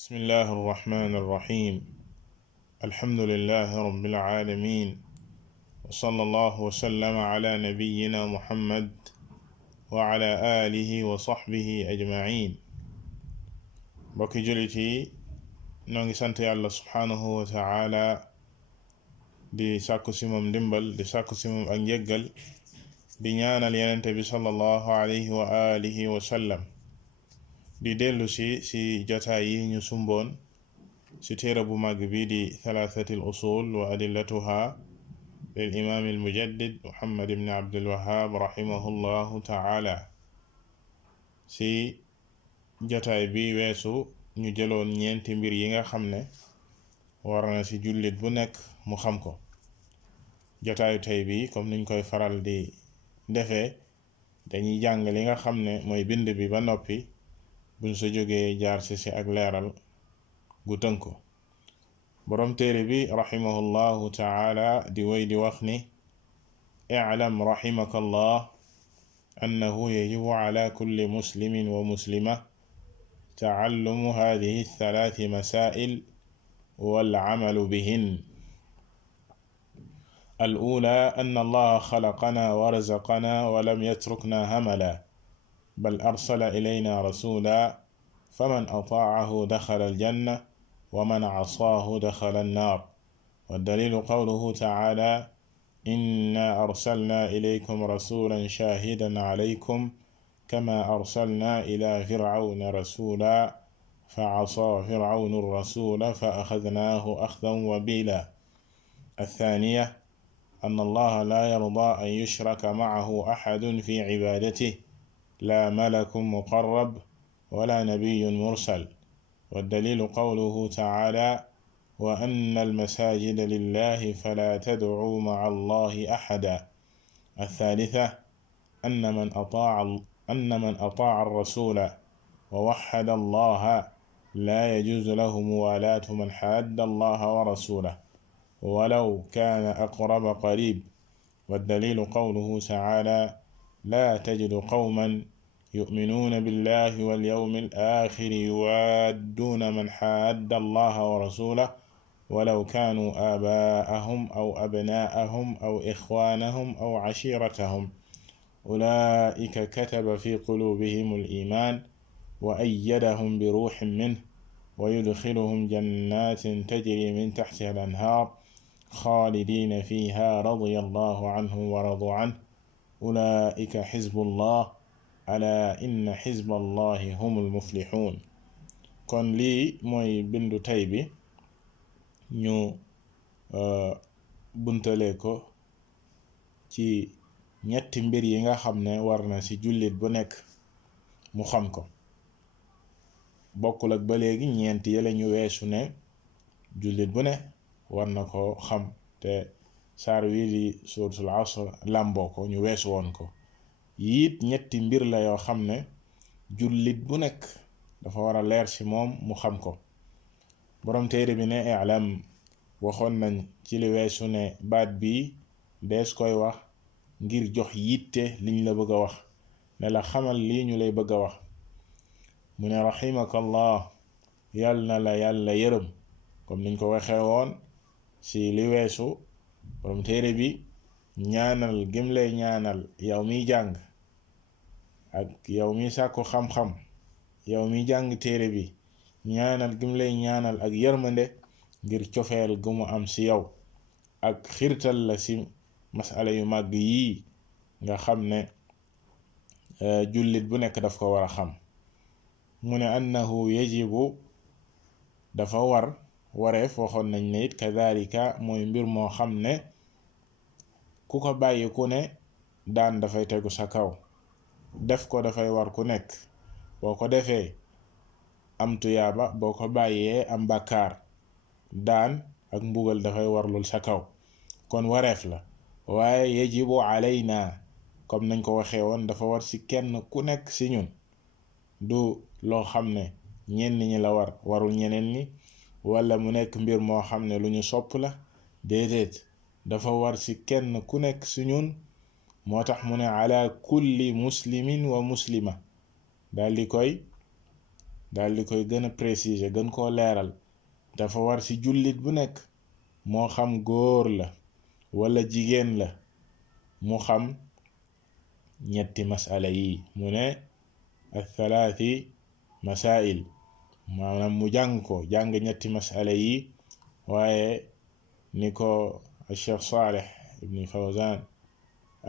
بسم الله الرحمن الرحيم الحمد لله رب العالمين وصلى الله وسلم على نبينا محمد وعلى آله وصحبه أجمعين بكي جلتي نونغي سانت الله سبحانه وتعالى di sàkku si moom ndimbal di sàkku si moom ak njëggal di ñaanal yenente bi sallallahu alayhi wa alihi wa sallam di dellu si jotaay yi ñu sumboon si téere bu màgg bi di thalathati al usul wa adillatuha lil imam al mujaddid muhammad ibn abdul wahhab rahimahullahu ta'ala si jotaay bi weesu ñu jëloon ñeenti mbir yi nga xam ne war na ci jullit bu nekk mu xam ko. jotaayu tey bi comme niñ koy faral di defee dañuy jàng li nga xam ne mooy bind bi ba noppi buñ sa jógee jaar ci ak leeral gu tënko. boroom téere bi rahimahullahu ta'ala di way di wax ni i'lam rahimaka allah annahu yajibu ala kulli muslimin wa muslima ta'allumu hadhihi thalathi masail والعمل بهن. الأولى أن الله خلقنا ورزقنا ولم يتركنا هملا بل أرسل إلينا رسولا فمن أطاعه دخل الجنة ومن عصاه دخل النار. والدليل قوله تعالى إنا أرسلنا إليكم رسولا شاهدا عليكم كما أرسلنا إلى فرعون رسولا فعصى فرعون الرسول فأخذناه أخذا وبيلا. الثانية أن الله لا يرضى أن يشرك معه أحد في عبادته لا ملك مقرب ولا نبي مرسل. والدليل قوله تعالى وأن المساجد لله فلا تدعوا مع الله أحدا. الثالثة أن من أطاع الرسول ووحد الله لا يجوز له موالاة من حاد الله ورسوله ولو كان أقرب قريب. والدليل قوله تعالى لا تجد قوما يؤمنون بالله واليوم الآخر يوادون من حاد الله ورسوله ولو كانوا آباءهم أو أبناءهم أو إخوانهم أو عشيرتهم أولئك كتب في قلوبهم الإيمان وأيدهم بروح منه ويدخلهم جنات تجري من تحتها الأنهار خالدين فيها رضي الله عنهم ورضوا عنه أولئك حزب الله ألا إن حزب الله هم المفلحون. kon lii mooy bindu tey bi ñu buntale ko ci ñetti mbir yi nga xam ne war na ci jullit bu nekk mu xam ko. bokkul ak ba léegi ñeent yële ñu weesu ne jullit bu ne war na ko xam te saar wi di suuratul asr làmboo ko ñu weesu woon ko. yiit ñetti mbir la yoo xam ne jullit bu nekk dafa war a leer ci moom mu xam ko. boroom téere bi ne i'lam waxoon nañ ci li weesu ne baat bi dees koy wax ngir jox yitte liñ la bëgg a wax ne la xamal lii ñu lay bëgg a wax. mu ne rahimakallah yal na la yàlla yërëm comme niñ ko waxee woon ci li weesu. borom téere bi ñaanal gim lay ñaanal yow miy jàng ak yow mi sàkku xam-xam yow mi jàng téere bi ñaanal gim lay ñaanal ak yërmande ngir cofeel gu mu am ci yow ak xirtal la ci masala yu màgg yii nga xam ne jullit bu nekk daf ko war a xam. mu ne annahu yajibu dafa wareef waxoon nañ ne it kadhalika mooy mbir moo xam ne ku ko bàyyi ku ne daan dafay tegu sa kaw. def ko dafay war ku nekk. boo ko defee am tuyaaba boo ko bàyyee am bàkkaar. daan ak mbugal dafay warlul sa kaw. kon wareef la waaye yajibu alayna comme nañ ko waxee woon dafa war ci kenn ku nekk ci ñun. du loo xam ne ñenn ñi la warul ñeneen ñi wala mu nekk mbir moo xam ne lu ñu sopp la. déedéet dafa war ci kenn ku nekk ci ñun. moo tax mu ne ala kulli muslimin wa muslima daal di koy daal di koy gën a préciser gën koo leeral dafa war ci jullit bu nekk moo xam góor la wala jigéen la mu xam ñetti masala yi mu ne athalathi masail maanaam mu jàng ñetti masala yi waaye ni ko Cheikh Salih ibn Fawzan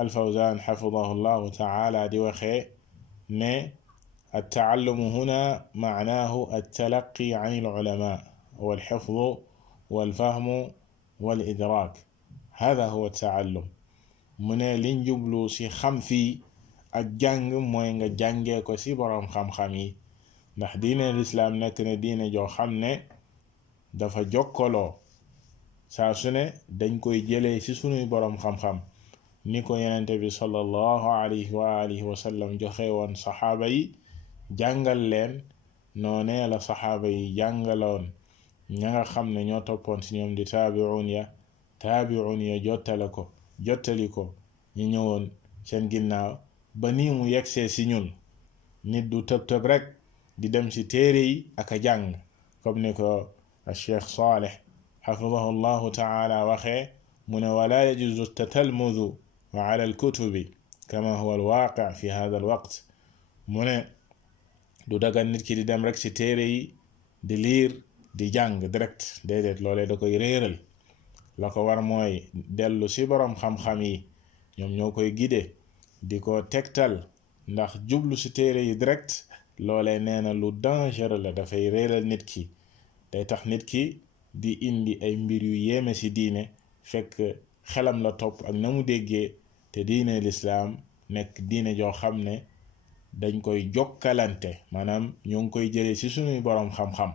al-Fawzan xafidahu llahu taala di waxee ne التعلم هنا معناه التلقي عن العلماء والحفظ والفهم والإدراك هذا هو التعلم mu ne liñ jublu ci xam fii ak jàng mooy nga jàngee ko ci boroom xam-xam yi ndax diine lislaam nekk na diine joo xam ne dafa jokkaloo saa su ne dañ koy jëlee ci sunuy boroom xam-xam ni ko yenente bi sallallahu alayhi wa alihi wa sallam joxe woon saxaaba yi jàngal leen noonee la saxaaba yi jàngaloon ña nga xam ne ñoo toppoon ci ñoom di taabi'un ya jottali ko ñu ñëwoon seen ginnaaw ba nii mu yegsee ci ñun nit du tëb rek di dem ci téere yi ak a jàng comme ni ko Cheikh Salih xafidahu llahu taala waxee mu ne wala yajuzu tatalmudu ala alkutubi kama huwa alwaqi fi hada alwaqt mu ne du dagan nit ki di dem rek ci téere yi di liir di jàng direct déedéet loolee da koy réeral la ko war mooy dellu ci boroom xam-xam yi ñoom ñoo koy gide di ko tegtal ndax jublu ci téere yi direct loolee nee na lu dangereux la dafay réeral nit ki day tax nit ki di indi ay mbir yu yéeme ci diine fekk xelam la topp ak na mu déggee te diine lislaam nekk diine joo xam ne dañ koy jokkalante maanaam ñoo ngi koy jëlee ci sunuy boroom xam-xam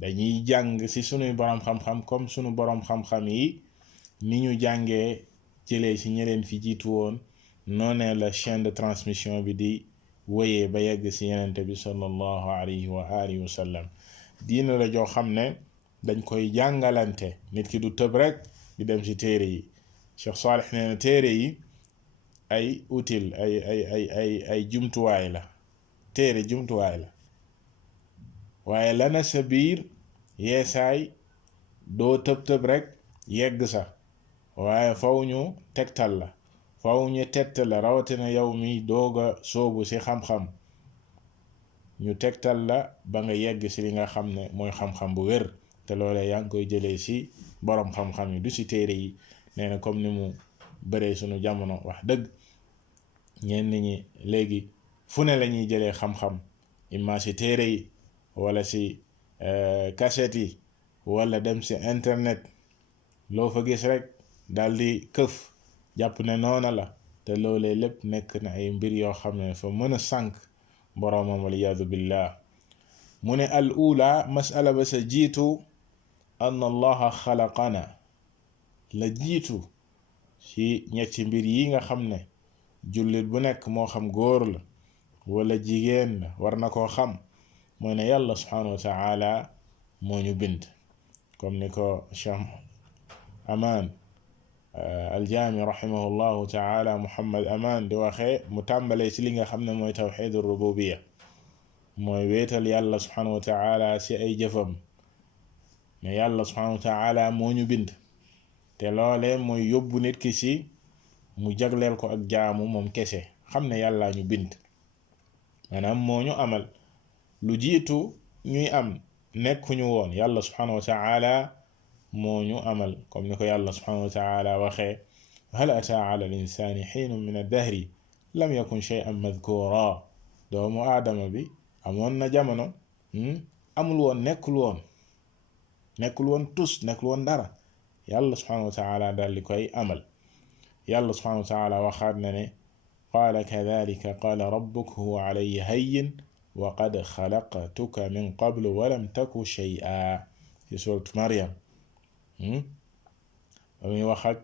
dañuy jàng ci sunuy boroom xam-xam comme sunu boroom xam-xam yi ni ñu jàngee jëlee ci ñeneen fi jiitu woon noonee la chaîne de transmission bi di wéyee ba yegg ci yenente bi sallallahu alayhi wa alihi wa sallam diina la joo xam ne dañ koy jàngalante nit ki du tëb rek di dem ci téere yi Cheikh Salih nee na téere yi ay outil ay jumtuwaay la téere jumtuwaay la waaye lana sa biir yeesaay doo tëb rek yegg sa waaye faw ñu tegtal la faw ñu tegtal la rawatina yow mi dooga soobu ci xam-xam ñu tegtal la ba nga yegg ci li nga xam ne mooy xam-xam bu wér te loolee yaa ngi koy jëlee ci boroom xam-xam yi du ci téere yi nee na comme ni mu bëree sunu jamono wax dëgg ñenn ñi léegi fu ne la ñuy jëlee xam-xam imma ci téere yi wala ci cassette yi wala dem ci internet loo fa gis rek daldi këf jàpp ne noona la te loolee lépp nekk na ay mbir yoo xam ne fa mën a sànk boroomam waliyaadu billah mu ne al ula masala ba sa jiitu an allaha xalaqana la jiitu ci ñetti mbir yi nga xam ne jullit bu nekk moo xam góor la wala jigéen la war na koo xam mooy ne yàlla subhanahu wa taala moo ñu bind comme ni ko Cheikh Aman aljaami rahimahullahu taala Muhammad Aman di waxee mu tàmbalee ci li nga xam ne mooy tawxid rububiya mooy wéetal yàlla subhanahu wa taala ci ay jëfam ne yàlla subhanahu wa taala moo ñu bind te loole mooy yóbbu nit ki ci mu jagleel ko ak jaamu moom kese xam ne yàlla ñu bind maanaam moo ñu amal lu jiitu ñuy am nekkuñu woon yàlla subhanahu wa taala moo ñu amal comme ni ko yàlla subhanahu wa taala waxee hal ataa ala al insani xiinun min ad-dahri lam yakun shay'an madhkura doomu aadama bi amoon na jamono amul woon nekkul woon tus nekkul woon dara yàlla subhanahu wa taala daal di koy amal yàlla subhanahu wa taala waxaat na ne qaala kadhalika qaala rabbuka huwa alayya hayyin wa qad xalaqtuka min qablu wa lam taku shay'a ci surat Maryam ba muy wax ak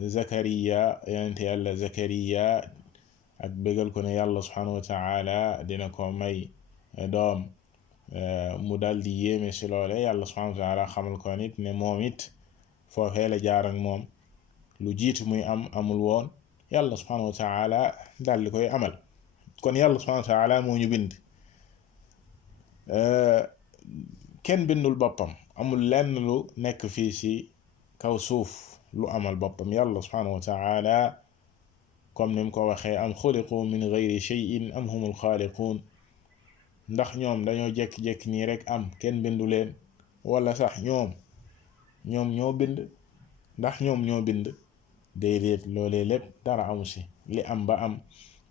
Zakariya yonente yàlla Zakariya ak bégal ko ne yàlla subhanahu wa taala dina ko may doom mu dal di yéeme ci loole yàlla subhanahu wa taala xamal ko nit ne moom it foofee la jaar ak moom lu jiitu muy amul woon yàlla subhanahu wa taala dal di koy amal kon yàlla subhanahu wa taala moo ñu bind. kenn bindul boppam, amul lenn lu nekk fii ci kaw suuf lu amal boppam. yàlla subhanahu wa taala comme ni mu ko waxee am xuliqu min gayri shay'in am humul xaaliquun, ndax ñoom dañoo jekki-jekki nii rek am kenn bindu leen, wala sax ñoom ñoo bind, ndax ñoom ñoo bind? déedéet, loolee lépp dara amu ci. li am ba am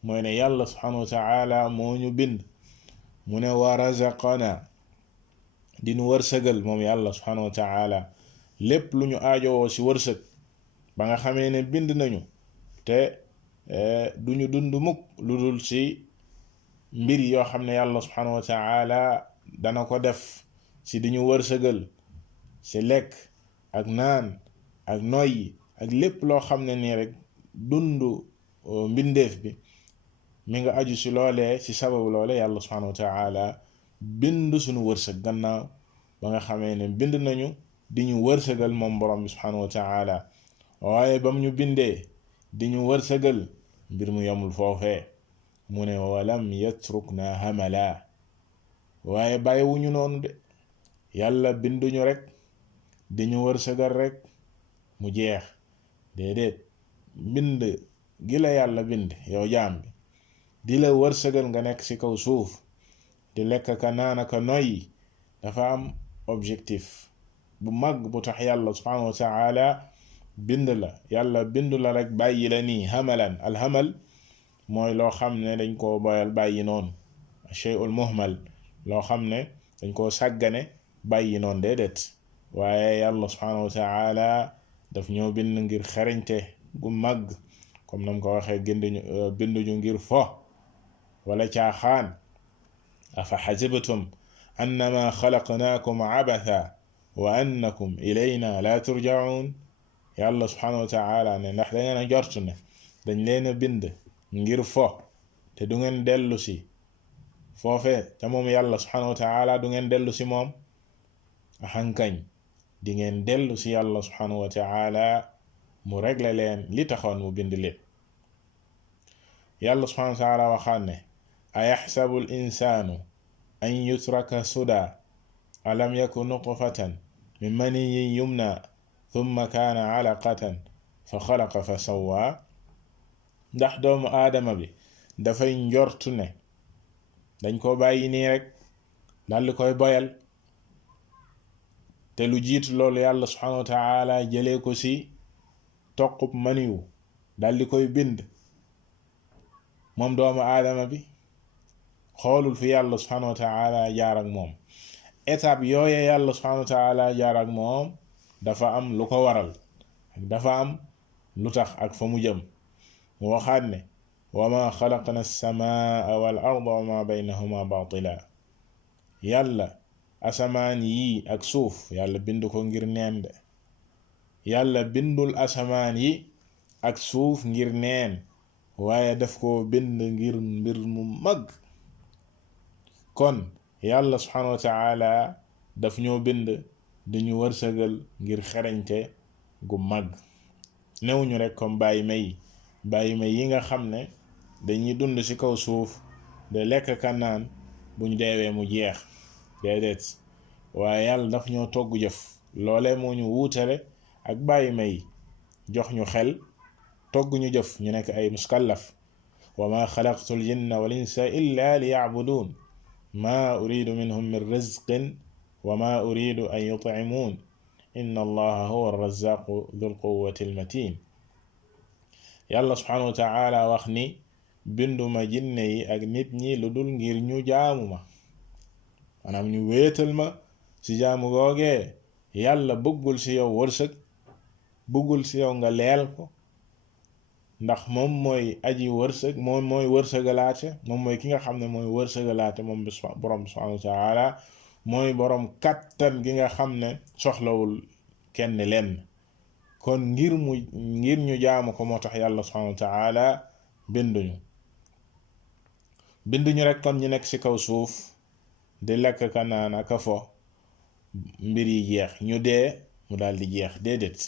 mooy ne yàlla subhanahu wa taala moo ñu bind. mu ne wa razaqana, dinu wërsëgal moom yàlla subhanahu wa taala lépp lu ñu aajowoo ci wërsëg, ba nga xamee ne bind nañu te duñu dund mukk lu dul ci mbir yoo xam ne yàlla subhanahu wa taala dana ko def ci di ñu wërsëgal ci lekk ak naan ak noyyi ak lépp loo xam ne nii rek dundu mbindeef bi mi nga aju ci loolee, ci sababu loole yàlla subhanahu wa taala bind suñu wërsëg gannaaw ba nga xamee ne bind nañu di ñu wërsëgal moom borom bi subhanahu wa taala. waaye bam ñu bindee di ñu wërsëgal, mbir mu yamul foofee, mu ne walam yatrukna hamala, waaye bàyyiwuñu noonu de. yàlla binduñu rek di ñu wërsëgal rek mu jeex, déedéet. bind gi la yàlla bind yow jaam bi, di la wërsëgal nga nekk ci kaw suuf di lekk ka naan ka noyyi, dafa am objectif bu mag bu tax yàlla subhanahu wa taala bind la. yàlla bindu la rek bàyyi la nii hamalan. alhamal mooy loo xam ne dañ koo boyal bàyyi noonu, shay'ul muhmal, loo xam ne dañ koo sàggane bàyyi noonu, déedéet. waaye yàlla subhanahu wa taala daf ñoo bind ngir xereñte gu mag, comme nam ko waxee binduñu ngir fo wala caaxaan. afa xasibtum annama xalaqnaakum abatha wa annakum ilayna la turjaun. yàlla subhanahu wa taala ne ndax da ngeen a jortu ne dañ leen a bind ngir fo te du ngeen dellu si foofe te moom yàlla subhanahu wa taala du ngeen dellu si moom? axankañ di ngeen dellu si yàlla subhanahu wa taala mu regle leen li taxoon mu bind leen. yàlla subhanahu wa taala waxaan ne ayaxsabu l insaanu an yutraka suda alam yaku nutfatan min maniyin yumna thumma kaana alaqatan fa xalaqa fa sawwa. ndax doomu aadama bi dafay njortu ne dañ ko bàyyi nii rek daldi koy boyal, te lu jiitu loolu yàlla subhanahu wa taala jëlee ko ci toqub maniwu daldi koy bind. moom doomu aadama bi xoolul fi yàlla subhanahu wa taala jaar ak moom. étape yooye yàlla subhanahu wa taala jaar ak moom dafa am lu ko waral, dafa am lu tax ak fa mu jëm. mu waxaat ne wa ma xalaqna as-samaa wal arda wa ma baynahuma batila. yàlla asamaan yi ak suuf yàlla bind ko ngir neen de. yàlla bindul asamaan yi ak suuf ngir neen, waaye daf ko bind ngir mbir mu mag. kon yàlla subhanahu wa taala daf ñoo bind dañu wërsëgal ngir xereñte gu mag. newuñu rek comme bàyyi may yi nga xam ne dañuy dund ci kaw suuf de lekk ka naan buñ deewee mu jeex, déedéet. waaye yàlla daf ñoo togg jëf, loole moo ñu wuutale ak bàyyi may jox ñu xel, togg ñu jëf ñu nekk ay muskallaf. wa ma xalaqtu l jinna wal insa illa li yacbuduun ma uridu minhum min rizqin wa ma uridu an yutcimuun inna allaha huwa arrazaqu dhul quwwati almatin. yàlla subhanahu wa taala wax ni binduma jinne yi ak nit ñi lu dul ngir ñu jaamu ma, maanaam ñu wéetal ma ci jaamu googee. yàlla bëggul ci yow wërsëg, bëggul ci yow nga leel ko, ndax moom mooy aji wërsëg, moom mooy wërsëgalaate, moom mooy ki nga xam ne mooy wërsëgalaate. moom borom subhanahu wa taala mooy borom kattan gi nga xam ne soxlawul kenn lenn. kon ngir ñu jaamu ko moo tax yàlla subhanahu wa taala binduñu rek kon ñu nekk ci kaw suuf di lekk ka naan ak a fo mbir yi jeex ñu dee mu daal di jeex, déedéet.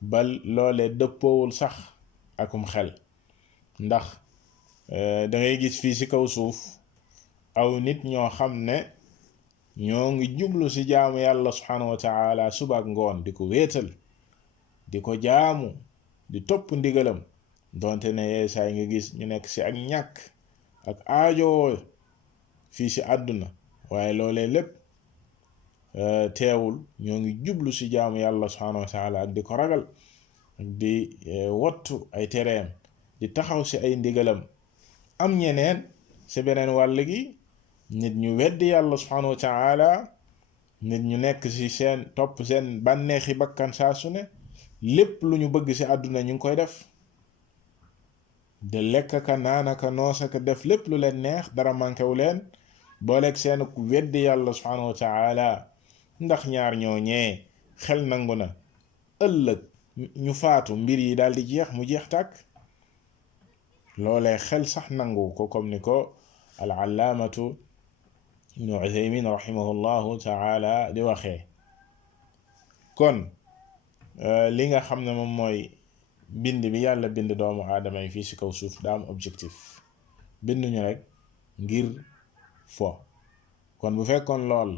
bal loole dëppoowul sax akum xel, ndax da ngay gis fii ci kaw suuf aw nit ñoo xam ne ñoo ngi jublu ci jaamu yàlla subhanahu wa taala suba ak ngoon di ko wéetal di ko jaamu di topp ndigalam donte ne yeesaay nga gis ñu nekk ci ak ñàkk ak aajoo fii ci àdduna waaye loolee lépp teewul ñoo ngi jublu ci jaamu yàlla subhanahu wa taala ak di ko ragal ak di wattu ay tereem di taxaw ci ay ndigalam. am ñeneen ci beneen wàll gi nit ñu weddi yàlla subhanahu wa taala nit ñu nekk ci seen topp seen bànneexi bakkan saa su ne lépp lu ñu bëgg ci àdduna ñu ngi koy def de lekk ka naan ka noos ka def lépp lu leen neex dara manqué wu leen booleeg seen weddi yàlla subhanahu wa taala ndax ñaar ñoo ñee xel nangu na ëllëg ñu faatu mbir yi daal di jeex mu jeex tàkk loolee xel sax nangu ko comme ni ko al allaamatu ibnu uthaymin rahimahullahu taala di waxee. kon li nga xam ne moom mooy bind bi yàlla bind doomu aadama yi fii ci kaw suuf daa am objectif binduñu rek ngir fo. kon bu fekkoon lool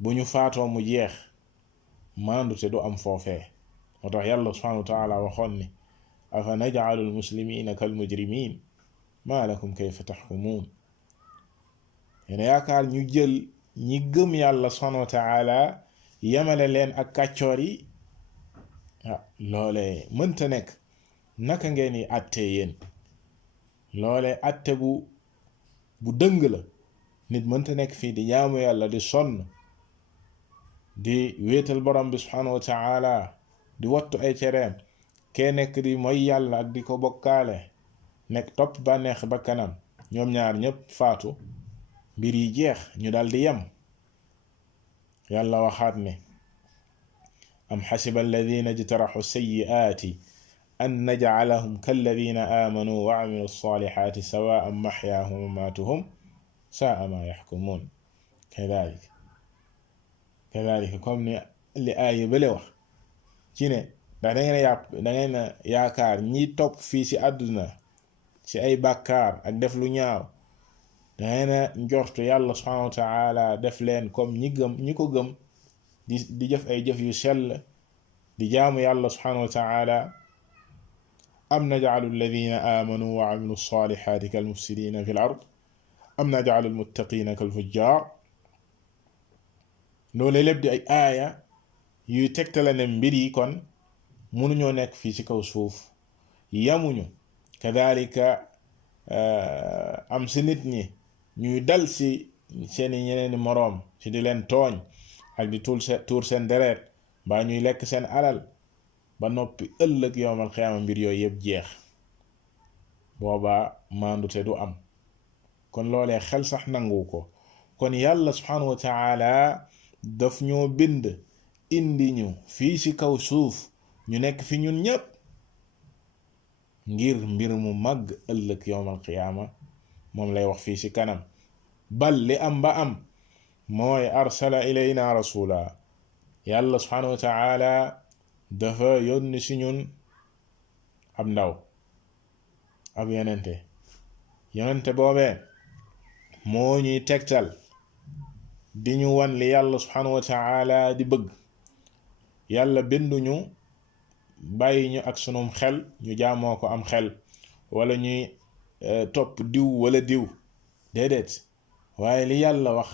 bu ñu faatoo mu jeex maandu te du am foofee moo tax yàlla subhanahu wa taala waxoon ni afa naj'alu al-muslimina kal mujrimin ma lakum kayfa tahkumun. yéen yaakaar ñu jël ñi gëm yàlla subhanahu wa taala yemale leen ak kàccoor yi loole mënta nekk. naka ngeen di àtte yéen loole àtte bu dëng la. nit mënta nekk fii di jaamu yàlla di sonn di wéetal borom bi subhanahu wa taala di wattu ay tereem kee nekk di mooy yàlla ak di ko bokkaale nekk topp bànneex bakkanam ñoom ñaar ñépp faatu mbir yi jeex ñu dal di yem. yàlla waxaat ne am xasiba alladina ijtaraxu sayyi'aati an najcalahum kalladina aamanu wa camilu alsalixaati sawaan maxyaahum wa mamaatuhum saa ma yaxkumuun. kadalika comme ni li aaya bale wax ci ne ndax da ngeen yaakaar ñi topp fii ci àdduna ci ay bàkkaar ak def lu ñaaw da ngeen njortu yàlla subhanahu wa taala def leen comme ñi ko gëm di jëf ay jëf yu sell di jaamu yàlla subhanahu wa taala am naj'alu alladina amanu wa amilu salihati kal mufsidina fi l ard am naj'alu al muttaqina kal fujjar. loolu lépp di ay aaya yuy tegtale ne mbir yi kon mënuñoo nekk fii ci kaw suuf yamuñu. kadalika am ci nit ñi ñuy dal ci seeni ñeneeni moroom ci di leen tooñ ak di tuur seen deret mbaa ñuy lekk seen alal ba noppi ëllëg yowmal xiyaama mbir yooyu yëpp jeex boobaa maandute du am. kon loolee xel sax nangu ko. kon yàlla subhanahu wa taala daf ñoo bind indi ñu fii ci kaw suuf ñu nekk fi ñun ñépp ngir mbir mu màgg ëllëg yowmal qiyaama moom lay wax fii ci kanam. bal li am ba am mooy arsala ilayna rasula yàlla subhanahu wa taala dafa yónni ci ñun ab ndaw ab yonente boobee moo ñuy tegtal di ñu wan li yàlla subhanahu wa taala di bëgg. yàlla binduñu bàyyi ñu ak sunum xel ñu jaamoo ko am xel wala ñuy topp diw wala diw déedéet waaye li yàlla wax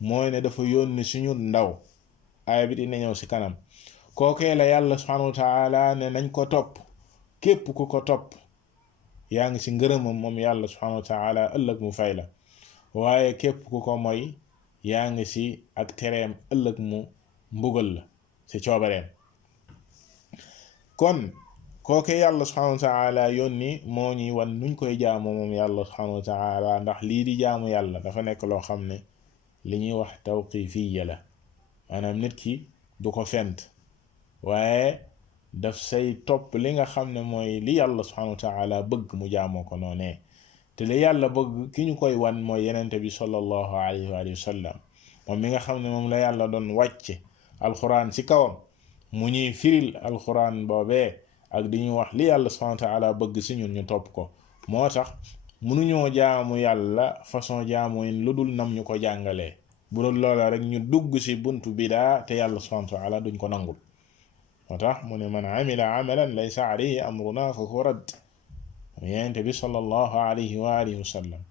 mooy ne dafa yónni suñu ndaw. aaya bi dina ñëw ci kanam. kookee la yàlla subhanahu wa taala ne nañ ko topp képp ku ko topp yaa ngi ci ngërëmam moom yàlla subhanahu wa taala ëllëg mu fay la waaye képp ku ko moy yaa ngi ci ak tereem ëllëg mu mbugal la ci coobareem. kon kooke yàlla subhanahu wa taala yónni moo ñuy wan nuñ koy jaamoo moom yàlla subhanahu wa taala ndax lii di jaamu yàlla dafa nekk loo xam ne li ñuy wax tawqifiya la maanaam nit ki du ko fent waaye daf say topp li nga xam ne mooy li yàlla subhanahu wa taala bëgg mu jaamoo ko noonee te li yàlla bëgg ki ñu koy wan mooy yenente bi sallallahu alayhi wa sallam moom mi nga xam ne moom la yàlla doon wàcce alquran ci kawam mu ñuy firil alquran boobee ak di ñu wax li yàlla subhanahu wa taala bëgg ci ñun ñu topp ko moo tax mënuñoo jaamu yàlla façon jaamu yin lu dul nam ñu ko jàngalee. bu dul loola rek ñu dugg ci buntu bidaa te yàlla subhanahu wa taala duñ ko nangul. moo tax mu ne man amila amalan laysa alayhi amruna fa huwa radd. yonent bi sallallahu alayhi wa alihi wa sallam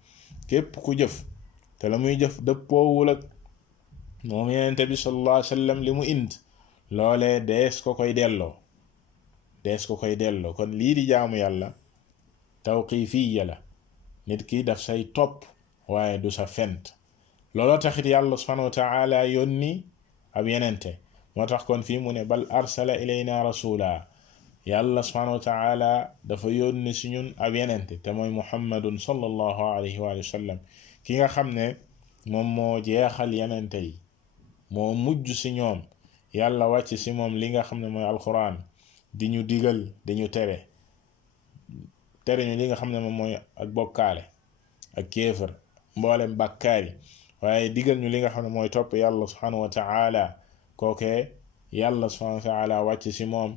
képp ku jëf te la muy jëf dëppoowul ak moom yonent bi sallallahu alayhi wa sallam li mu indi loolee dees ko koy delloo kon lii di jaamu yàlla tawqifiya la nit ki daf say topp waaye du sa fent. looloo taxit yàlla subhanahu wa ta'ala yónni ab yenente. moo tax kon fii mu ne bal arsala ilayna rasula, yàlla subhanahu wa ta'ala dafa yónni si ñun ab yenente te mooy muhammadun sallallahu alayhi wa sallam, ki nga xam ne moom moo jeexal yenente yi, moo mujj si ñoom. yàlla wàcc si moom li nga xam ne mooy alquran di ñu digal di ñu tere ñu li nga xam ne moom mooy ak bokkaale ak kéefër mboolem bàkkaar yi, waaye digal ñu li nga xam ne mooy topp yàlla subhanahu wa ta'ala. kookee yàlla subhanahu wa ta'ala wàcc ci moom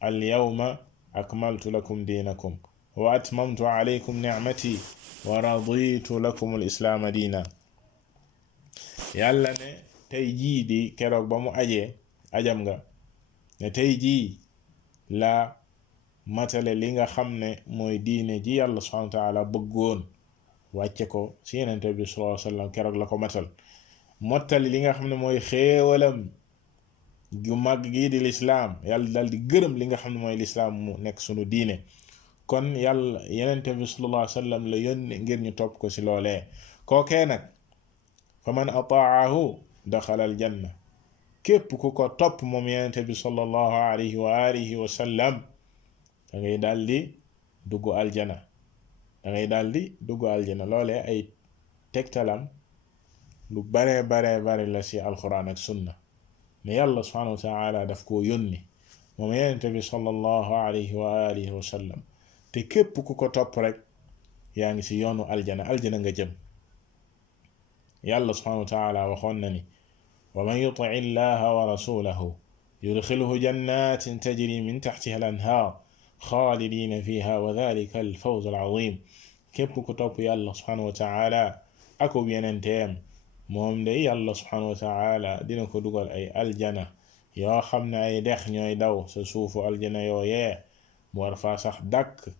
al yawma akmaltu lakum diinakum wa atmamtu alaykum ni'mati wa raditu lakum al islaama diina. yàlla ne tey jii di keroog ba mu ajam nga ne tey jii la matale li nga xam ne mooy diine ji yàlla subhanahu wa ta'ala bëggoon wàcce ko ci yenente bi sallallahu alayhi wa sallam. keroog la ko mottali li nga xam ne mooy xéewalam gu màgg gii di lislaam. yàlla dal di gërëm li nga xam ne mooy lislaam mu nekk sunu diine. kon yàlla yenente bi sallallahu alayhi wa sallam la yónni ngir ñu topp ko ci loolee. kookee nag fa man ataahu daxala al janna, képp ku ko topp moom yenente bi sallallahu alayhi wa alihi wa sallam da ngay daal di dugg aljana. loolee ay tegtalam lu bare la ci alquran ak sunna ne yàlla subhanahu wa ta'ala daf koo yónni moom yenente bi sallallahu alayhi wa alihi wa sallam, te képp ku ko topp rek yaa ngi ci yoonu aljana nga jëm. yàlla subhanahu wa ta'ala waxoon na ni wa man yuti illaha wa rasulahu yudxilhu jannatin tajri min taxtiha al anhar xaalidina fiha wa dhalika al fawz al azim. képp ku topp yàlla subhanahu wa ta'ala akub yenenteem moom day yàlla subhanahu wa ta'ala dina ko dugal ay aljana yoo xam ne ay dex ñooy daw sa suufu aljana yooyee mu war faa sax dàkk.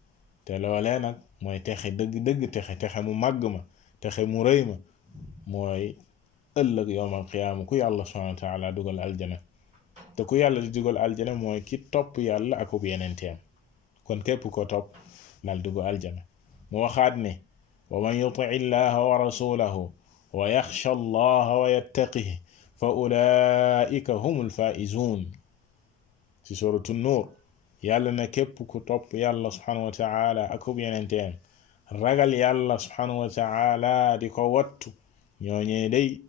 te loolee nag mooy texe dëgg texe mu màgg ma, texe mu rëy ma, mooy ëllëg yawmal qiyaama ku yàlla subhanahu wa ta'ala dugal aljana. te ku yàlla di dugal aljana mooy ki topp yàlla akub yenenteem. kon képp ko topp dal dugg aljana. mu waxaat ne wa man yuti illaha wa rasulahu wa yaxsha allaha wa yattaqihi fa ulaika humul faizun. ci suratu nuur yàlla na képp ku topp yàlla subhanahu wa ta'ala akub yenenteem ragal yàlla subhanahu wa ta'ala di ko wattu, ñooñee day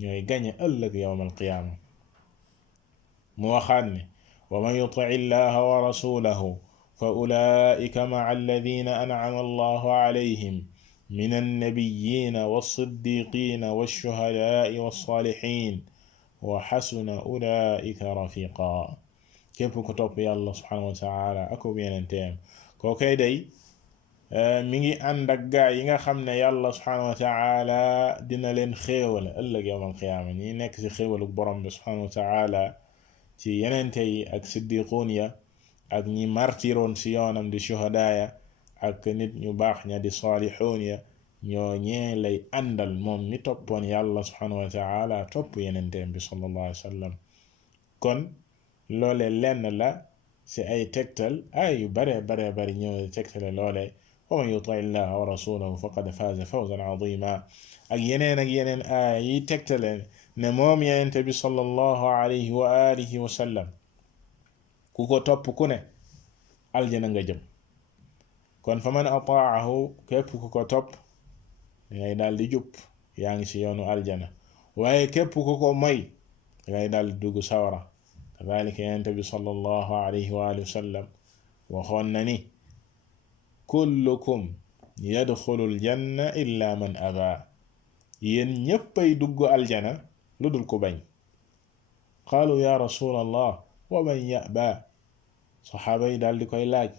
ñooy gañe ëllëg yawmal qiyaama. mu waxaat ne wa man yuti illaha wa rasulahu fa ulaika ma'a alladhina an'ama allahu alayhim min annabiyina wassiddiqina washuhadaai wassalihin wa xasuna ulaika rafiqa. képp ku topp yàlla subhanahu wa ta'ala akub yenenteem kookay day mi ngi ànd ak gaa yi nga xam ne yàlla subhanahu wa ta'ala dina leen xéewale ëllëg yawmal qiyaama. ñi nekk ci xéewalu borom bi subhanahu wa ta'ala ci yenente yi ak siddiquun ya ak ñi martiroon ci yoonam di shuhadaaya ak nit ñu baax ña di saalixuun ya, ñoo ñee lay àndal moom mi toppoon yàlla subhanahu wa ta'ala topp yenenteem bi sallallahu alayhi wa sallam. kon loole lenn la ci ay tegtal ay yu bare ñëw tegtale loole wa man yuti illaha wa rasulahu faqad faaza fawzan azima ak yeneen aaya yi tegtale ne moom yenente bi sallallahu alayhi wa alihi wa sallam ku ko topp ku ne aljana nga jëm. kon fa man ataahu képp ku ko topp dangay daal di jub, yaa ngi ci yoonu aljana. waaye képp ku ko moy dangay daal di dugg sawara. kadhalika yonent bi sallallahu alayhi wa alihi wa sallam waxoon na ni kullukum yadxulul janna illa man aba, yéen ñéppay dugg aljana lu dul ku bañ. qaalu ya rasulallah wa man yaba, saxaaba yi daal di koy laaj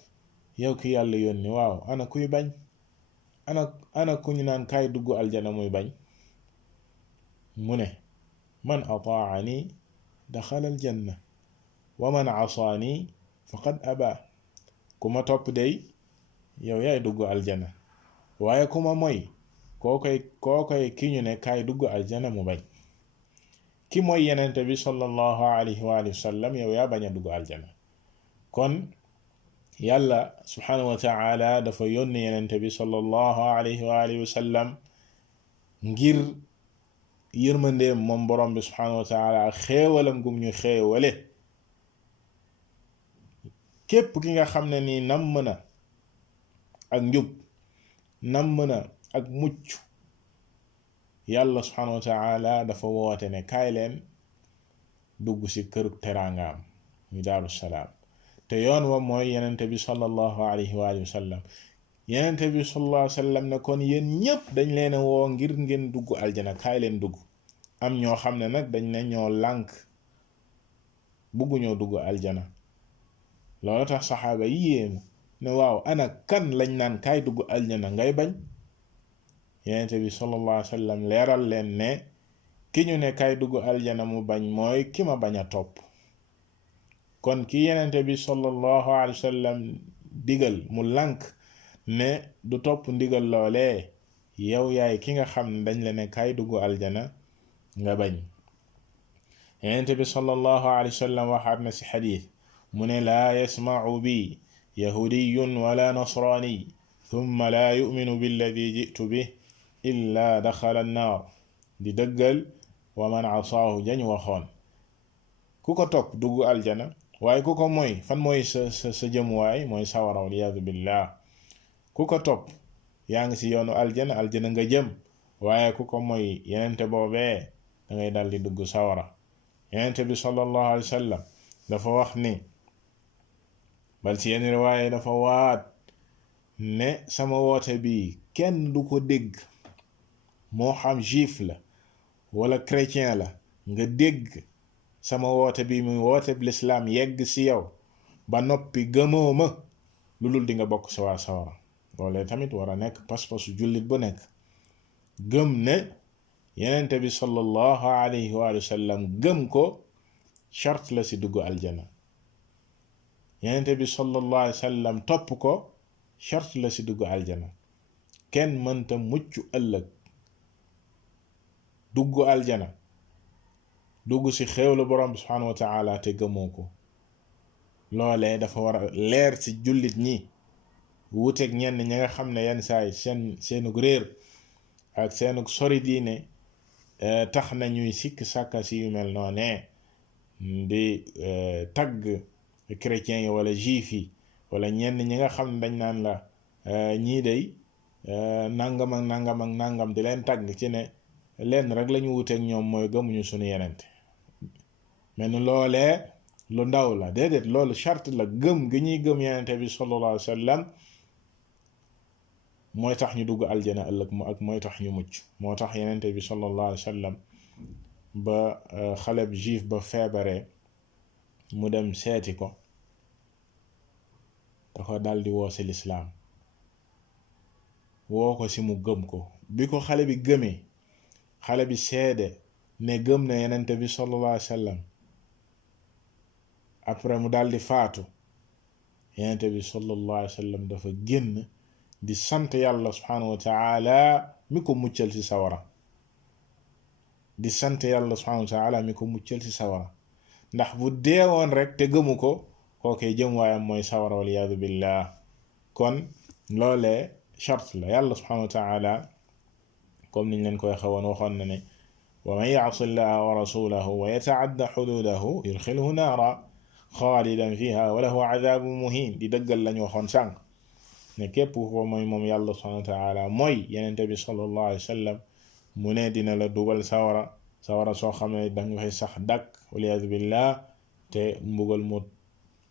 yow ki yàlla yónni waaw ana kuy bañ, ana ku ñu naan kaay dugg aljana muy bañ? mu ne man ataani daxala aljanna wa man asaani faqad aba. ku ma topp day yow yaay dugg aljana, waaye ku ma moy kookoy ki ñu ne kaay dugg aljana mu bañ. ki mooy yenente bi sallallahu alayhi wa sallam yow yaa bañ a dugg aljana. kon yàlla subhanahu wa ta'ala dafa yónni yenente bi sallallahu alayhi wa sallam ngir yërmandeem moom borom bi subhanahu wa ta'ala ak xéewalam gum ñu xéewale képp ki nga xam ne nii namm na ak njub, namm na ak mucc, yàlla subhanahu wa ta'ala dafa woote ne kaay leen dugg ci kërug teraangaam muy daaru salaam. te yoon wa mooy yenente bi sallallahu alayhi wa sallam. yenente bi sallallahu alayhi wa sallam ne kon yéen ñépp dañ leen woo ngir ngeen dugg aljana, kaay leen dugg. am ñoo xam ne nag dañ ne ñoo lànk bugguñoo dugg aljana. loolu tax saxaaba yi yéemu ne waaw ana kan lañ naan kaay dugg aljana ngay bañ? yenente bi sallallahu alayhi wa sallam leeral leen ne ki ñu ne kaay dugg aljana mu bañ mooy ki ma bañ a topp. kon ki yenente bi sallallahu alayhi wa sallam digal mu lànk ne du topp ndigal loolee, yow yaay ki nga xam ne dañ la ne kaay dugg aljana nga bañ. yenente bi sallallahu alayhi wa sallam waxaat na ci xadiis mu ne laa yasma'u bi yahudiyun wala nasrani thumma laa yu'minu billadi ji'tu bih illa daxala annaar, di dëggal wa man asaahu jañ waxoon. ku ko topp dugg aljana, waaye ku ko mooy fan mooy sa jëmuwaay mooy sawara waliyaadu billah. ku ko topp yaa ngi ci yoonu aljana nga jëm, waaye ku ko mooy yenente boobee da ngay dal di dugg sawara. yenente bi sallallahu alayhi wa sallam dafa wax ni, bal ci yenn riwaaye dafa waat ne sama woote bi kenn du ko dégg, moo xam juif la wala chrétien la, nga dégg sama woote bi muy woote bi lislaam yegg ci yow ba noppi gëmoo ma, lu dul di nga bokk sa waa sawara. loolee tamit war a nekk pas-pasu jullit bu nekk, gëm ne yenente bi sallallahu alayhi wa sallam gëm ko charte la ci dugg aljana. yenente bi sallallahu alayhi wa sallam topp ko charte la ci dugg aljana. kenn mënta mucc ëllëg dugg aljana, dugg ci xéewlu borom bi subhanahu wa ta'ala te gëmoo ko. loolee dafa war a leer ci jullit ñi, wuuteeg ñenn ñi nga xam ne yenn saay seenug réer ak seenug sori diine tax na ñuy sikk sàkka ci yu mel noonee, di tagg chrétiens yi wala juif yi wala ñenn ñi nga xam ne dañ naan la ñii day nangam ak nangam ak nangam, di leen tagg ci ne lenn rek lañu wuteeg ñoom mooy gëmuñu sunu yenente. mais nu loolee lu ndaw la, déedéet, loolu charte la. gëm gi ñuy gëm yenente bi sallallahu alayhi wa sallam mooy tax ñu dugg aljana ëllëg ak mooy tax ñu mucc. moo tax yenente bi sallallahu alayhi wa sallam ba xaleb juif ba feebaree mu dem seeti ko, dafa daldi woo ci lislaam, woo ko ci mu gëm ko. bi ko xale bi gëmee, xale bi seede ne gëm na yenente bi sallallahu alayhi wa sallam, après mu daldi faatu, yenente bi sallallahu alayhi wa sallam dafa génn di sant yàlla subhanahu wa ta'ala mi ko muccal ci sawara, di sant yàlla subhanahu wa ta'ala mi ko muccal ci sawara. ndax bu deewoon rek te gëmu ko, kookee jëm waayam mooy sawara waliyaadu billah. kon loolee charte la. yàlla subhanahu wa ta'ala comme niñ leen koy xawoon waxoon na ne wa man ya'si llaha wa rasulahu wa yata'adda hududahu yudkhilhu naara xaalidan fiha wa lahu adhabun muhin, di dëggal lañu waxoon sànq ne képp ko mooy moom yàlla subhanahu wa ta'ala mooy yenente bi sallallahu alayhi wa sallam mu ne dina la dugal sawara soo xam ne danga fay sax dakk waliyaadu billah, te mbugal mu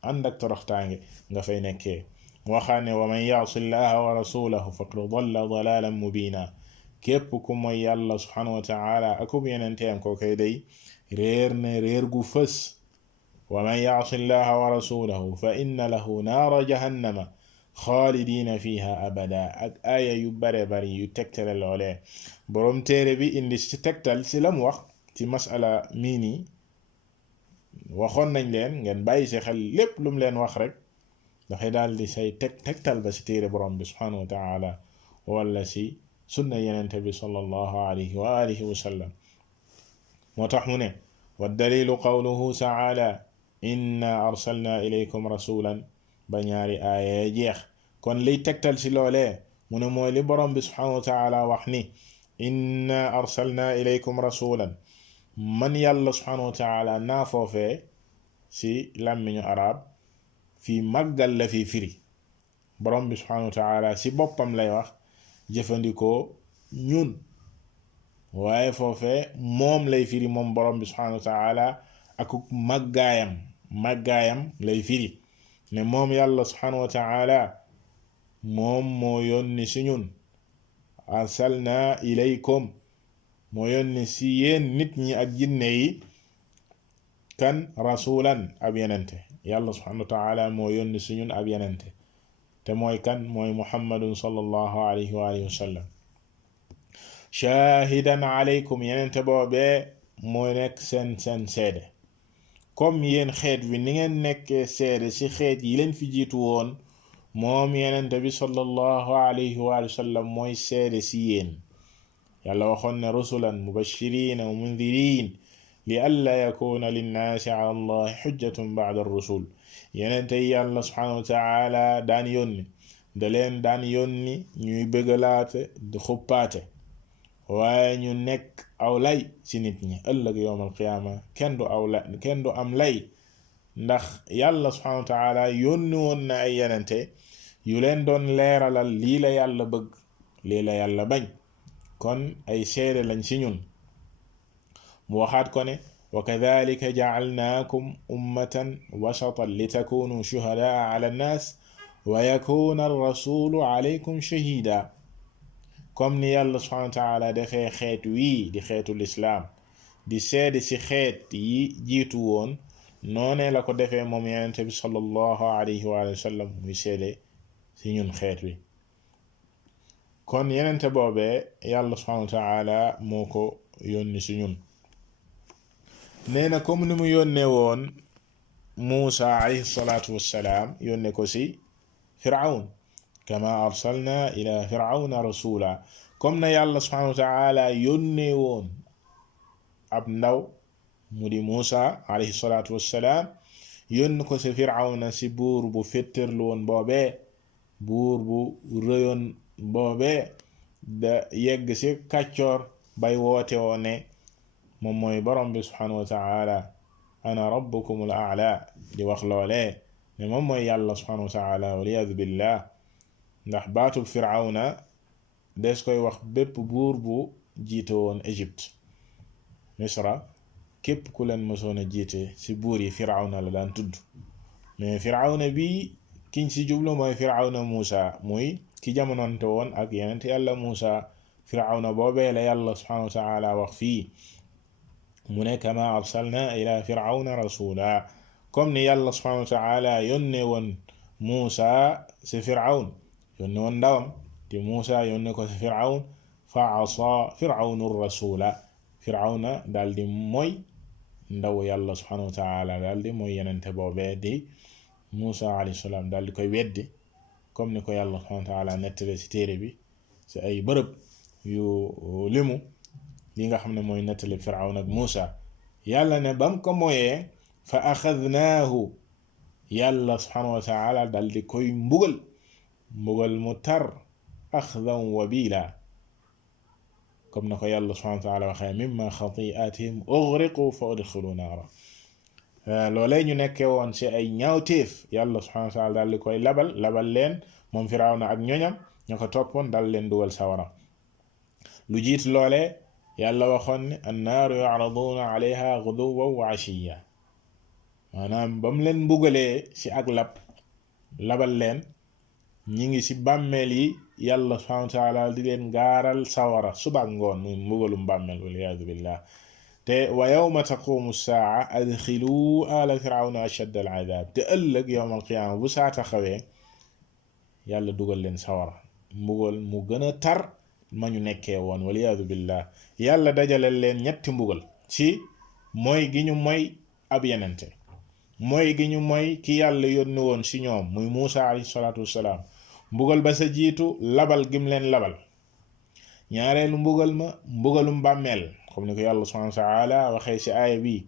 ànd ak toroxtaange nga fay nekkee. waxaane wa man ya'si llaha wa rasulahu faqad dalla dalalan mubina, képp ku mooy yàlla subhanahu wa ta'ala akub yenenteem ko koy day réer ne réer gu fës. wa man ya'si llaha wa rasulahu fa inna lahu naara jahannama xaalidina fiha abada ak aaya yu bare bari yu tegtale loolee. boroom téere bi indi ci tegtal ci lam wax ci masala mii nii waxoon nañ leen ngeen bàyyi ci xel lépp lu mu leen wax rek dafay daal di say tegtal ba ci téere borom bi subhanahu wa taala wala ci sunna yenente bi sallallahu alayhi wa alihi wa sallam. moo tax mu ne wa dalilu qawluhu taala inna arsalna ilaykum rasulan ba ñaari aaya jeex. kon liy tegtal ci loolee mu ne mooy li borom bi subhanahu wa taala wax ni inna arsalna ilaykum rasulan, man yàlla subhanahu wa taala naa foofee ci làmmiñu arab fii màggal la fi firi. borom bi subhanahu wa taala ci boppam lay wax jëfandikoo ñun, waaye foofee moom lay firi moom borom bi subhanahu wa taala ak màggaayam lay firi ne moom yàlla subhanahu wa taala moom moo yónni ci ñun. arsalna ilaykum moo yónni ci yéen nit ñi ak jinne yi kan rasulan ab yenente. yàlla subhanahu wa taala moo yónni ci ñun ab yenente te mooy kan mooy muhammadun sallallahu alayhi wa alihi wa sallam. shahidan alaykum yenente boobee mooy nekk seen seede comme yéen xeet wi ni ngeen nekkee seede ci xeet yi leen fi jiitu woon, moom yenente bi sallallahu alayhi wa sallam mooy seede ci yéen. yàlla waxoon ne rusulan mubashirina wa mundirin li alla yakuna linnaasi ala allahi xujjatun ba'da ar-rusul. yenente yi yàlla subhanahu wa taala daan yónni da leen daan yónni ñuy bëggalaate di xuppaate, waaye ñu nekk aw lay ci nit ñi ëllëg yowmal qiyaama kenn du am lay, ndax yàlla subhanahu wa taala yónni woon na ay yenente yu leen doon leeralal lii la yàlla bëgg lii la yàlla bañ. kon ay seede lañ ci ñun. mu waxaat ko ne wa kadhalika ja'alnakum ummatan wasatan litakunu shuhadaa ala an-nas wa yakuna ar-rasulu alaykum shahida. comme ni yàlla subhanahu wa taala defee xeet wii di xeetu lislaam di seede ci xeet yi jiitu woon, noonee la ko defee moom yenente bi sallallahu alayhi wa sallam muy seede ci ñun xeet wi. kon yenente boobee yàlla subhanahu wa taala moo ko yónni ci ñun. nee na comme ni mu yónnee woon Muusa alayhi salaatu wassalaam yónne ko ci Fir'awn, kama arsalna ila fir'awna rasula, comme na yàlla subhanahu wa taala yónnee woon ab ndaw mu di Muusa alayhi salaatu wassalaam yónni ko ci Fir'awna ci buur bu féttirlu woon boobee, buur bu rëyoon boobee da yegg ci kàccoor bay woote woon ne moom mooy borom bi subhanahu wa taala ana rabbukumul a'la, di wax loolee ne moom mooy yàlla subhanahu wa taala waliyadu billah. ndax baatub Firawna des koy wax bépp buur bu jiite woon Égypte, Misra, képp ku leen mësoon a jiite ci buur yi Firawna la daan tudd. mais Firawna bi kiñ ci jublu mooy Firawna Muusa, muy ki jamononte woon ak yenent yàlla Muusa. Firawna boobee la yàlla subhanahu wa taala wax fii mu ne kama arsalna ila firawna rasula, comme ni yàlla subhanahu wa taala yónne woon Muusa ci Firawn, yónne woon ndawam di Muusa yónne ko ci Firawn. fa asa firawnu rasula, Firawna daal di mooy ndaw yàlla subhanahu wa taala, daal di mooy yenente boobee di Muusa alayhi salaam, daal di koy weddi comme ni ko yàlla subhanahu wa taala nettale ci téere bi ci ay bërëb yu limu li nga xam ne mooy nettali Firawn ak Muusa. yàlla ne bam ko moyee fa axadnaahu, yàlla subhanahu wa taala dal di koy mbugal mu tar, axdan wabila, comme na ko yàlla subhanahu wa taala waxee mimma xati'atihim ughriqu fa udxilu naara. loolee ñu nekkee woon ci ay ñaawteef, yàlla subhanahu wa taala dal di koy labal leen moom Firawna ak ñoñam ña ko toppoon dal leen dugal sawara. lu jiit loole yàlla waxoon ne annaaru yu'raduuna alayha ghuduwwan wa 'ashiyya, maanaam ba mu leen mbugalee ci ak labal leen, ñi ngi ci bàmmeel yi, yàlla subhanahu wa taala di leen gaaral sawara suba ak ngoon, muy mbugalum bàmmeel waliyaadu billah. te wa yawma taqumu saa adxilu ala firawna ashadda al-'adab, te ëllëg yawmal qiyaama bu saa taxawee yàlla dugal leen sawara mbugal mu gën a tar ma ñu nekkee woon waliyaadu billah yàlla dajale leen ñetti mbugal ci mooy gi ñu mooy ab yenente mooy gi ñu mooy ki yàlla yónni woon ci ñoom muy Muusa alayhi salaatu wassalaam mbugal ba sa jiitu labal gim leen labal ñaareelu mbugal ma mbugalum bàmmeel comme ni ko yàlla subhanahu wa ta'ala waxee ci aaya bi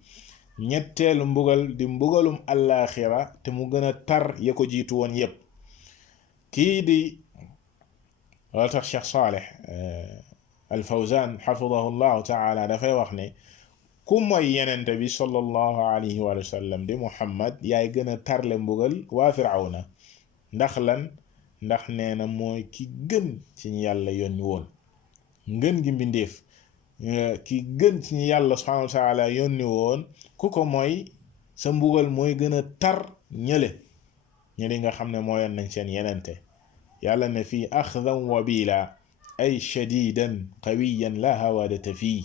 ñetteelu mbugal di mbugalum allaaxira te mu gën a tar ya ko jiitu woon yépp kii di wala tax Cheikh Saleh al Fawzan xafidahu llahu taala dafay wax ne ku mooy yenente bi sallallahu alayhi wa sallam di Muhammad yaay gën a tarle mbugal waa Firawna ndax lan ndax nee na mooy ki gën ci ñu yàlla yónni woon ngën gi mbindeef ki gën ci ñu yàlla subhanahu wa taala yónni woon ku ko mooy sa mbugal mooy gën a tar ñële nga xam ne mooyoon nañ seen yenente yàlla ne fii axdan wabila ay shadidan qawiyan la hawadata fii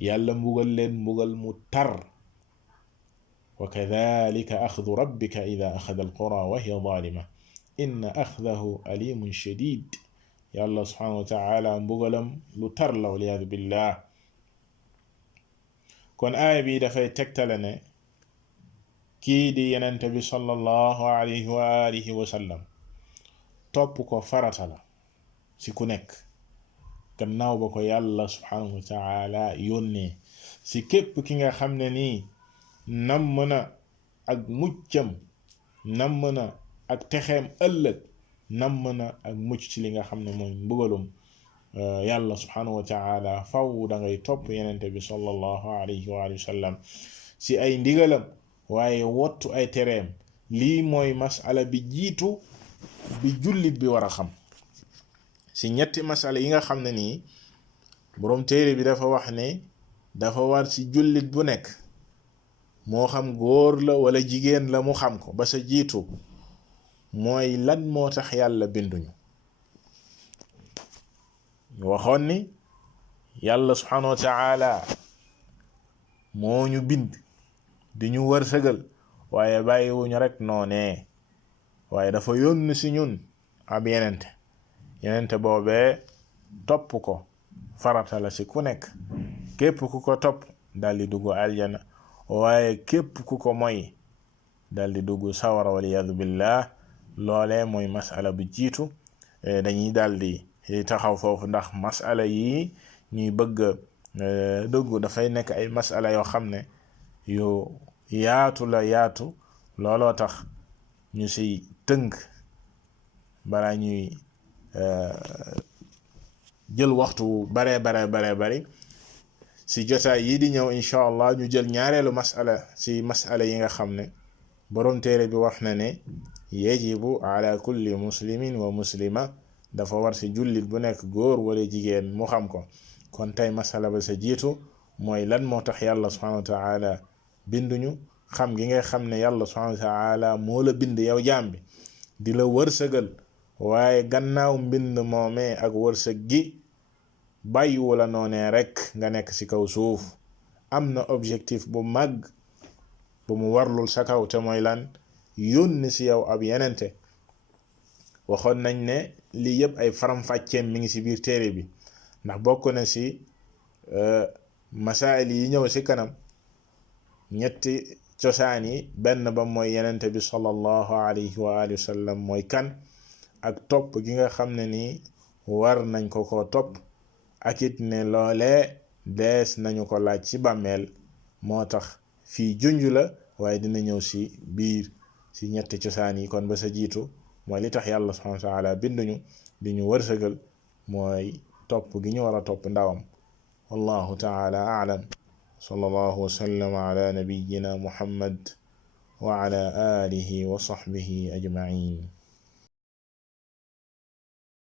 yàlla mbugal leen mbugal mu tar wa kadhalika axdu rabbika ida axada alqura wa hiya zalima inna axdahu alimun shadid yàlla subhanahu wa taala mbugalam lu tar la waliyadu billah kon aaya bi dafay tegtale ne kii di yenente bi sallallahu alayhi wa alihi wa sallam topp ko farata la ci ku nekk gannaaw ba ko yàlla subhanahu wa taala yónnee ci képp ki nga xam ne nii namm na ak muccam namm na ak texeem ëllëg namm na ak mucc ci li nga xam ne mooy mbugalum yàlla subhanahu wa taala faw da ngay topp yenente bi sallallahu alayhi wa sallam ci ay ndigalam waaye wottu ay tereem lii mooy masala bi jiitu bi jullit bi war a xam ci ñetti masala yi nga xam ne nii boroom téere bi dafa wax ne dafa war ci jullit bu nekk moo xam góor la wala jigéen la mu xam ko ba sa jiitu mooy lan moo tax yàlla binduñu ñu waxoon ni yàlla subhanahu wa ta'ala moo ñu bind di ñu wërsëgal waaye bàyyiwuñu rek noonee waaye dafa yónni ci ñun ab yenente boobee topp ko farata la ci ku nekk képp ku ko topp daldi dugg aljana waaye képp ku ko moy daldi dugg sawara waliyadu billah loolee mooy masala bu jiitu dañuy daldi taxaw foofu ndax masala yi ñuy bëgg dugg dafay nekk ay masala yoo xam ne yu yaatu la yaatu looloo tax ñu ci tënk balaa ñuy jël waxtu bare bari ci jotaay yi di ñëw incha allah ñu jël ñaareelu masala ci masala yi nga xam ne boroom téere bi wax na ne yajibu ala kulli muslimin wa muslima dafa war ci jullit bu nekk góor wala jigéen mu xam ko kon tey masala ba sa jiitu mooy lan moo tax yàlla subhanahu wa ta'ala binduñu xam gi nga xam ne yàlla subhanahu wa ta'ala moo la bind yow jaam bi di la wërsëgal waaye gannaaw mbind moomee ak wërsëg gi bàyyiwu la noonee rekk nga nekk ci kaw suuf am na objectif bu mag bu mu warlul sa kaw te mooy lan yónni ci yow ab yenente waxoon nañ ne lii yëpp ay faram-fàcceem mi ngi ci biir téere bi ndax bokk na ci masail yi ñëw ci kanam ñetti cosaan yi benn ba mooy yenente bi sallallahu alayhi wa alihi wa sallam mooy kan ak topp gi nga xam ne nii war nañ ko topp ak it ne loolee dees nañu ko laaj ci bàmmeel moo tax fii junj la waaye dina ñëw ci biir ci ñetti cosaan yi kon ba sa jiitu mooy li tax yàlla subhanahu wa ta'ala binduñu di ñu wërsëgal mooy topp gi ñu war a topp ndawam wallahu ta'ala a'lam sallallahu wa sallama ala nabiyyina muhammad wa ala alihi wa sahbihi ajma'in